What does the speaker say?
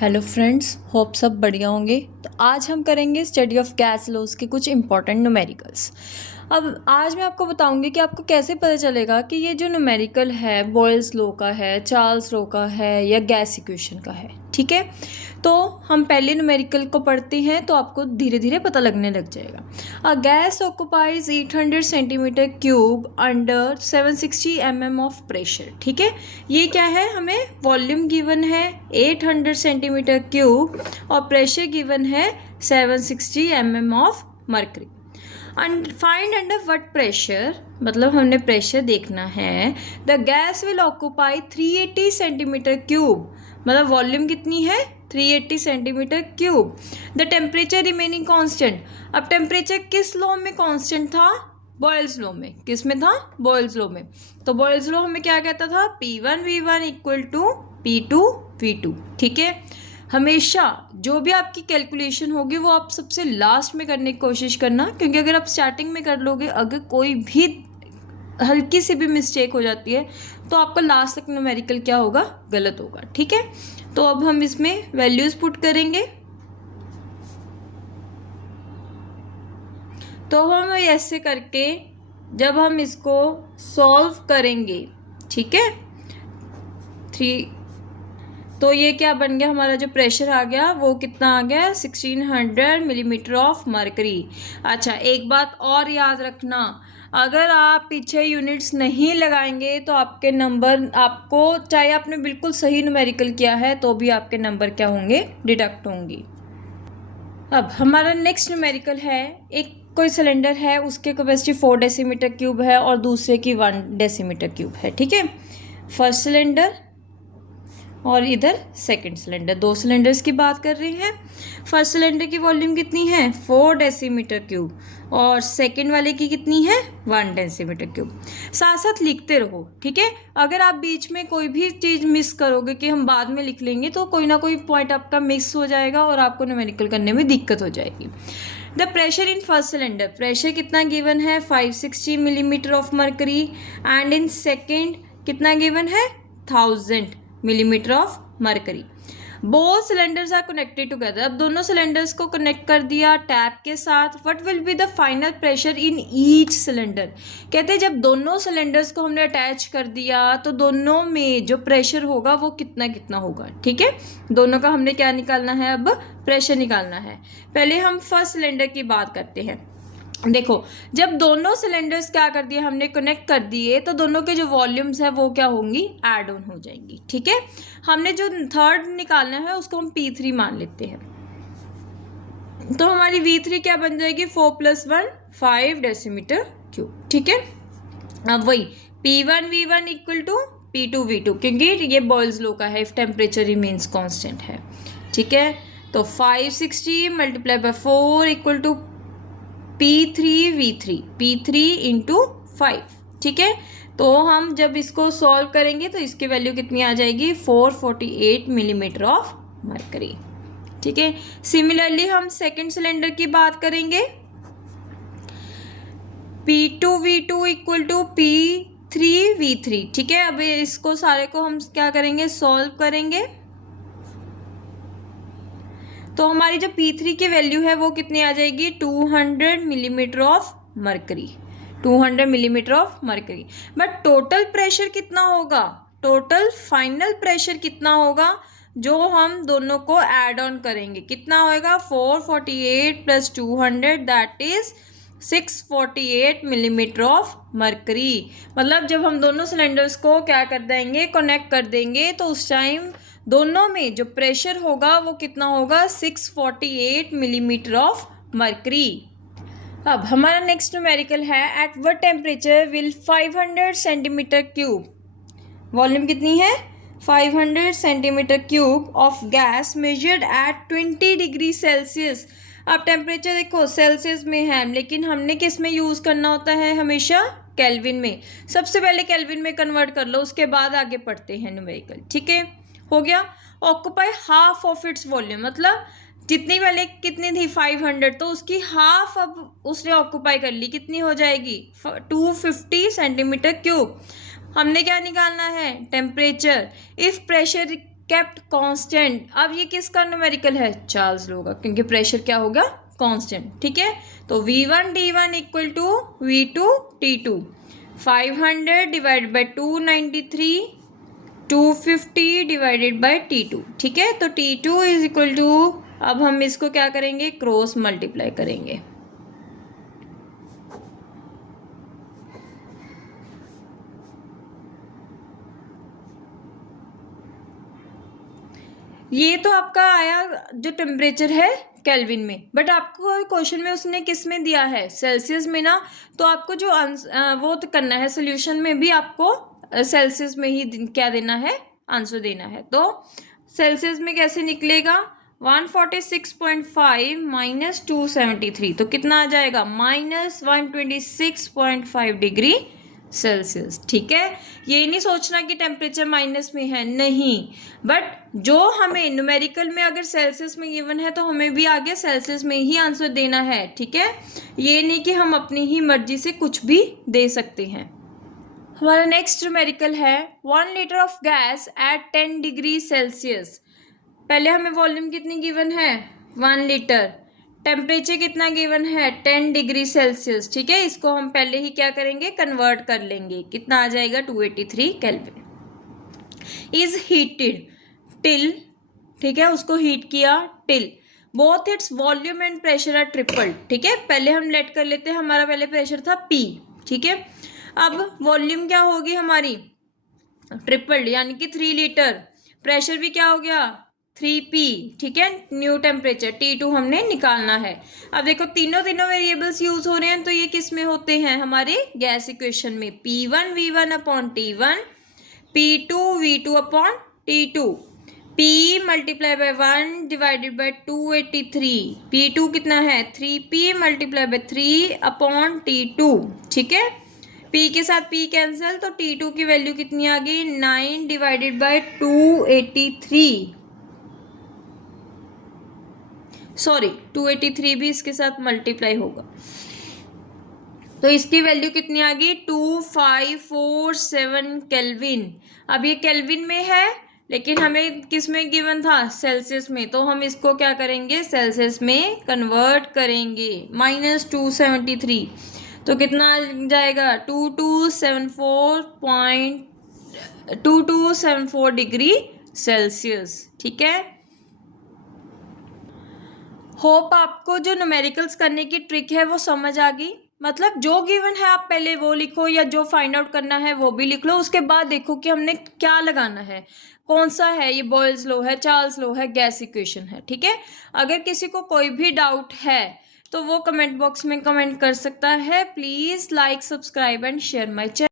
Hello friends, hope सब बढ़िया होंगे। तो आज हम करेंगे स्टडी ऑफ गैस लॉज के कुछ इंपॉर्टेंट न्यूमेरिकल्स। अब आज मैं आपको बताऊंगी कि आपको कैसे पता चलेगा कि ये जो न्यूमेरिकल है बॉयल्स लॉ का है, चार्ल्स लॉ का है या गैस इक्वेशन का है। ठीक है, तो हम पहले न्यूमेरिकल को पढ़ते हैं तो आपको धीरे धीरे पता लगने लग जाएगा। A gas occupies 800 centimetre cube under 760 mm of pressure. ठीक है, ये क्या है, हमें वॉल्यूम गिवन है 800 सेंटीमीटर क्यूब और प्रेशर गिवन है 760 mm of mercury. Find under what pressure, मतलब हमने प्रेशर देखना है। The gas will occupy 380 centimetre cube, मतलब वॉल्यूम कितनी है 380 centimetre cube. The temperature remaining constant, अब टेम्परेचर किस लॉ में कांस्टेंट था, बॉयल्स लॉ में। किस में था, बॉयल्स लॉ में। तो बॉयल्स लॉ हमें क्या कहता था, P1V1 इक्वल टू P2V2। ठीक है, हमेशा जो भी आपकी कैलकुलेशन होगी वो आप सबसे लास्ट में करने की कोशिश करना, क्योंकि अगर आप स्टार्टिंग में कर लोगे, अगर कोई भी हल्की सी भी मिस्टेक हो जाती है तो आपका लास्ट तक न्यूमेरिकल क्या होगा, गलत होगा। ठीक है, तो अब हम इसमें वैल्यूज पुट करेंगे। तो हम ऐसे करके जब हम इसको सॉल्व करेंगे, ठीक है, 3, तो ये क्या बन गया, हमारा जो प्रेशर आ गया वो कितना आ गया 1600 मिलीमीटर ऑफ मरकरी। अच्छा, एक बात और याद रखना, अगर आप पीछे यूनिट्स नहीं लगाएंगे तो आपके नंबर, आपको चाहे आपने बिल्कुल सही न्यूमेरिकल किया है तो भी आपके नंबर क्या होंगे, डिडक्ट होंगी। अब हमारा नेक्स्ट न्यूमेरिकल है, एक कोई सिलेंडर है, उसके कैपेसिटी 4 डेसीमीटर क्यूब है और दूसरे की 1 डेसीमीटर क्यूब है। ठीक है, फर्स्ट सिलेंडर और इधर सेकंड सिलेंडर, 2 सिलेंडर्स की बात कर रहे हैं। फर्स्ट सिलेंडर की वॉल्यूम कितनी है 4 डेसीमीटर क्यूब और सेकंड वाले की कितनी है 1 डेसीमीटर क्यूब। साथ साथ लिखते रहो, ठीक है। अगर आप बीच में कोई भी चीज़ मिस करोगे कि हम बाद में लिख लेंगे, तो कोई ना कोई पॉइंट आपका मिस हो जाएगा और आपको न्यूमेरिकल करने में दिक्कत हो जाएगी। The pressure in first cylinder, pressure कितना गिवन है 560 millimetre of mercury and in second कितना गिवन है 1000 millimetre of mercury. Both cylinders are connected together, अब दोनों सिलेंडर्स को कनेक्ट कर दिया टैप के साथ। What will be the final pressure in each cylinder, कहते हैं जब दोनों सिलेंडर्स को हमने अटैच कर दिया तो दोनों में जो प्रेशर होगा वो कितना कितना होगा। ठीक है, दोनों का हमने क्या निकालना है, अब प्रेशर निकालना है। पहले हम फर्स्ट सिलेंडर की बात करते हैं। देखो, जब दोनों सिलेंडर्स क्या कर दिए, हमने कनेक्ट कर दिए, तो दोनों के जो वॉल्यूम्स है वो क्या होंगी, ऐड ऑन हो जाएंगी। ठीक है, हमने जो थर्ड निकालना है उसको हम P3 मान लेते हैं, तो हमारी V3 क्या बन जाएगी 4 + 1 5 डेसीमीटर क्यूब। ठीक है, अब वही P1V1 इक्वल टू P2V2, क्योंकि ये बॉयल्स लॉ का है, इफ टेम्परेचर रिमेन्स कांस्टेंट है। ठीक है, तो 560 × 4 इक्वल टू P3V3, P3 × 5। ठीक है, तो हम जब इसको सॉल्व करेंगे तो इसकी वैल्यू कितनी आ जाएगी 448 मिलीमीटर ऑफ मरकरी। ठीक है, सिमिलरली हम सेकंड सिलेंडर की बात करेंगे। P2V2 equal to P3V3। ठीक है, अब इसको सारे को हम क्या करेंगे, सॉल्व करेंगे। तो हमारी जो P3 की वैल्यू है वो कितनी आ जाएगी 200 millimetre of mercury, 200 millimetre of mercury. But total pressure कितना होगा, टोटल फाइनल प्रेशर कितना होगा जो हम दोनों को ऐड ऑन करेंगे, कितना होएगा 448 + 200 that is 648 millimetre of mercury. मतलब जब हम दोनों सिलेंडर्स को क्या कर देंगे, कनेक्ट कर देंगे, तो उस टाइम दोनों में जो प्रेशर होगा वो कितना होगा 648 मिलीमीटर ऑफ मरकरी। अब हमारा नेक्स्ट न्यूमेरिकल है, at what temperature will 500 centimetre cube, volume कितनी है 500 centimetre cube of gas measured eight 20 degree Celsius. अब टेम्परेचर देखो सेल्सियस में है, लेकिन हमने किस में यूज़ करना होता है, हमेशा केल्विन में। सबसे पहले केल्विन में कन्वर्ट कर लो, उसके बाद आगे पढ़ते हैं न्यूमेरिकल। ठीक है, हो गया। Occupy half of its volume, मतलब जितनी पहले कितनी थी 500, तो उसकी हाफ अब उसने ऑक्यूपाई कर ली, कितनी हो जाएगी 250 सेंटीमीटर क्यूब। हमने क्या निकालना है, temperature. If pressure kept constant. अब ये किसका न्यूमेरिकल है? चार्ल्स लॉ का, क्योंकि प्रेशर क्या होगा? कांस्टेंट। ठीक है, तो V1 D1 equal to V2 T2। 500 divided by 293, 250 divided by T2। ठीक है, तो T2 इज इक्वल टू, अब हम इसको क्या करेंगे? क्रॉस मल्टीप्लाई करेंगे। ये तो आपका आया जो टेम्परेचर है केल्विन में, बट आपको क्वेश्चन में उसने किस में दिया है? सेल्सियस में ना। तो आपको जो वो तो करना है, सोल्यूशन में भी आपको सेल्सियस में ही क्या देना है? आंसर देना है। तो सेल्सियस में कैसे निकलेगा? 146.5 माइनस 273, तो कितना आ जाएगा? Minus 126.5 degree Celsius. ठीक है, ये नहीं सोचना कि टेम्परेचर माइनस में है, नहीं, बट जो हमें न्यूमेरिकल में अगर सेल्सियस में गिवन है तो हमें भी आगे सेल्सियस में ही आंसर देना है। ठीक है, ये नहीं कि हम अपनी ही मर्जी से कुछ भी दे सकते हैं। हमारा नेक्स्ट न्यूमेरिकल है 1 litre of gas at 10 degree Celsius. पहले हमें वॉल्यूम कितनी गिवन है? 1 लीटर। टेम्परेचर कितना गिवन है? 10 डिग्री सेल्सियस। ठीक है, इसको हम पहले ही क्या करेंगे? कन्वर्ट कर लेंगे। कितना आ जाएगा? 283 केल्विन। इज हीटेड टिल, ठीक है, उसको हीट किया till both its volume and pressure are tripled. ठीक है, पहले हम लेट कर लेते हैं, हमारा पहले प्रेशर था P। ठीक है, अब वॉल्यूम क्या होगी हमारी? ट्रिपल्ड, यानी कि 3 लीटर। प्रेशर भी क्या हो गया? 3P। ठीक है, न्यू टेम्परेचर T2 हमने निकालना है। अब देखो तीनों वेरिएबल्स यूज हो रहे हैं, तो ये किस में होते हैं? हमारे गैस इक्वेशन में। P1 V1 upon T1, P2 V2 upon T2, P multiply by 1 divided by 283। P2 कितना है? 3P multiply by 3 upon T2। ठीक है, P के साथ P कैंसिल, तो T2 की वैल्यू कितनी आ गई? 9 डिवाइडेड बाय 283। सॉरी, 283 भी इसके साथ मल्टीप्लाई होगा, तो इसकी वैल्यू कितनी आ गई? 2547 केल्विन। अब ये केल्विन में है, लेकिन हमें किस में गिवन था? सेल्सियस में, तो हम इसको क्या करेंगे? सेल्सियस में कन्वर्ट करेंगे। माइनस 273, तो कितना आ जाएगा? 2274 डिग्री सेल्सियस। ठीक है, होप आपको जो न्यूमेरिकल्स करने की ट्रिक है वो समझ आ गई। मतलब जो गिवन है आप पहले वो लिखो, या जो फाइंड आउट करना है वो भी लिख लो, उसके बाद देखो कि हमने क्या लगाना है, कौन सा है। ये बॉयल्स लॉ है, चार्ल्स लॉ है, गैस इक्वेशन है। ठीक है, अगर किसी को कोई भी डाउट है तो वो कमेंट बॉक्स में कमेंट कर सकता है। Please like, subscribe and share my channel.